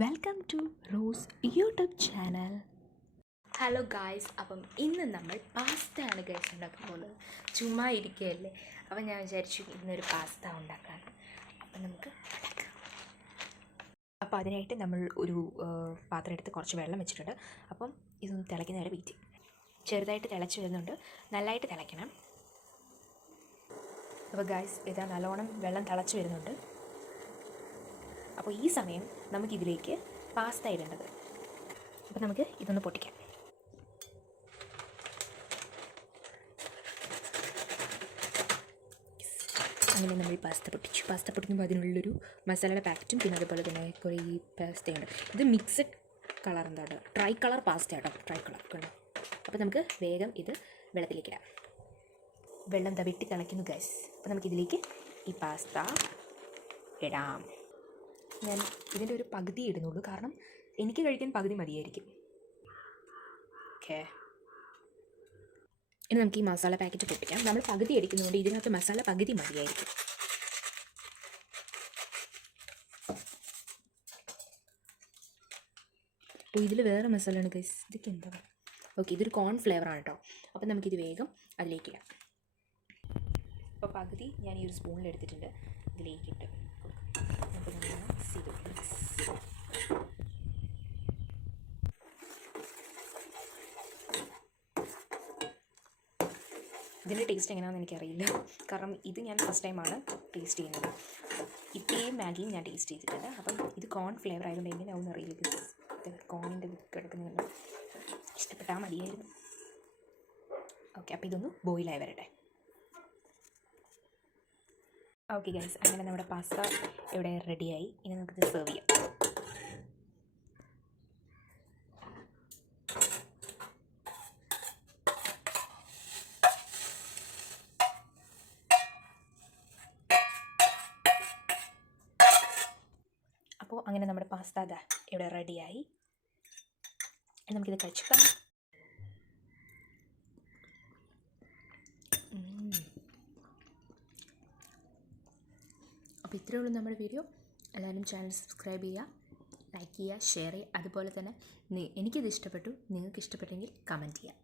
Welcome to Rose YouTube channel. Hello guys, അപ്പം ഇന്ന് നമ്മൾ പാസ്തയാണ് ഗൈസ് ഉണ്ടാക്കാൻ പോകുന്നത്. ചുമ്മാ ഇരിക്കുകയല്ലേ, അപ്പം ഞാൻ വിചാരിച്ചു ഇന്നൊരു പാസ്ത ഉണ്ടാക്കാൻ. അപ്പം നമുക്ക് ഉണ്ടാക്കാം. അപ്പോൾ അതിനായിട്ട് നമ്മൾ ഒരു പാത്രം എടുത്ത് കുറച്ച് വെള്ളം വെച്ചിട്ടുണ്ട്. അപ്പം ഇതൊന്ന് തിളയ്ക്കുന്ന വരെ വെയിറ്റ് ചെയ്യും. ചെറുതായിട്ട് തിളച്ച് വരുന്നുണ്ട്, നല്ലതായിട്ട് തിളയ്ക്കണം. അപ്പോൾ ഗായ്സ് ഇതാ നല്ലോണം വെള്ളം തിളച്ച് വരുന്നുണ്ട്. അപ്പോൾ ഈ സമയം നമുക്കിതിലേക്ക് പാസ്ത ഇടേണ്ടത്. അപ്പോൾ നമുക്ക് ഇതൊന്ന് പൊട്ടിക്കാം. അങ്ങനെ നമ്മൾ ഈ പാസ്ത പൊട്ടിച്ചു. പാസ്ത പൊട്ടിക്കുമ്പോൾ അതിനുള്ളൊരു മസാലയുടെ പാക്കറ്റും പിന്നെ അതുപോലെ തന്നെ കുറേ പാസ്തയുണ്ട്. ഇത് മിക്സഡ് കളർ എന്താണ്, ട്രൈ കളർ പാസ്ത കേട്ടോ, ട്രൈ കളർ കണ്ടോ. അപ്പോൾ നമുക്ക് വേഗം ഇത് വെള്ളത്തിലേക്ക് ഇടാം. വെള്ളം വെട്ടി തിളയ്ക്കുന്നു ഗൈസ്. അപ്പോൾ നമുക്കിതിലേക്ക് ഈ പാസ്ത ഇടാം. ഞാൻ ഇതിൻ്റെ ഒരു പകുതി ഇടുന്നുള്ളൂ, കാരണം എനിക്ക് കഴിക്കാൻ പകുതി മതിയായിരിക്കും. ഓക്കെ, ഇനി നമുക്ക് ഈ മസാല പാക്കറ്റ് പൊട്ടിക്കാം. നമ്മൾ പകുതി അടിക്കുന്നതുകൊണ്ട് ഇതിനകത്ത് മസാല പകുതി മതിയായിരിക്കും. അപ്പോൾ ഇതിൽ വേറെ മസാലയാണ് ഗൈസ്. ഇതൊക്കെ എന്താ? ഓക്കെ, ഇതൊരു കോൺ ഫ്ലേവറാണ് കേട്ടോ. അപ്പോൾ നമുക്കിത് വേഗം അതിലേക്ക് ഇടാം. അപ്പോൾ പകുതി ഞാൻ ഈ ഒരു സ്പൂണിൽ എടുത്തിട്ടുണ്ട്, ഇതിലേക്ക് ഇട്ട് അപ്പോൾ നമ്മൾ മിക്സ് ചെയ്ത് ഇതിൻ്റെ ടേസ്റ്റ് എങ്ങനെയാണെന്ന് എനിക്കറിയില്ല, കാരണം ഇത് ഞാൻ ഫസ്റ്റ് ടൈമാണ് ടേസ്റ്റ് ചെയ്യുന്നത്. ഇപ്പോഴേ മാഗിയും ഞാൻ ടേസ്റ്റ് ചെയ്തിട്ടുണ്ട്. അപ്പം ഇത് കോൺ ഫ്ലേവർ ആയതുകൊണ്ട് എങ്ങനെയാവുമെന്ന് അറിയില്ല. ഇത് കോണിൻ്റെ കിടക്കുന്നില്ല, ഇഷ്ടപ്പെട്ടാൽ മതിയായിരുന്നു. ഓക്കെ, അപ്പോൾ ഇതൊന്ന് ബോയിലായി വരട്ടെ. ഓക്കെ ഗൈസ്, അങ്ങനെ നമ്മുടെ പാസ്ത ഇവിടെ റെഡിയായി. ഇനി നമുക്കിത് സെർവ് ചെയ്യാം. അപ്പോൾ അങ്ങനെ നമ്മുടെ പാസ്ത ഇതാ ഇവിടെ റെഡിയായി. നമുക്കിത് കഴിച്ചിട്ടാം. അപ്പോൾ ഇത്രയേ ഉള്ളൂ നമ്മുടെ വീഡിയോ. എല്ലാവരും ചാനൽ സബ്സ്ക്രൈബ് ചെയ്യുക, ലൈക്ക് ചെയ്യുക, ഷെയർ ചെയ്യുക. അതുപോലെ തന്നെ എനിക്കിത് ഇഷ്ടപ്പെട്ടു, നിങ്ങൾക്ക് ഇഷ്ടപ്പെട്ടെങ്കിൽ കമൻറ്റ് ചെയ്യുക.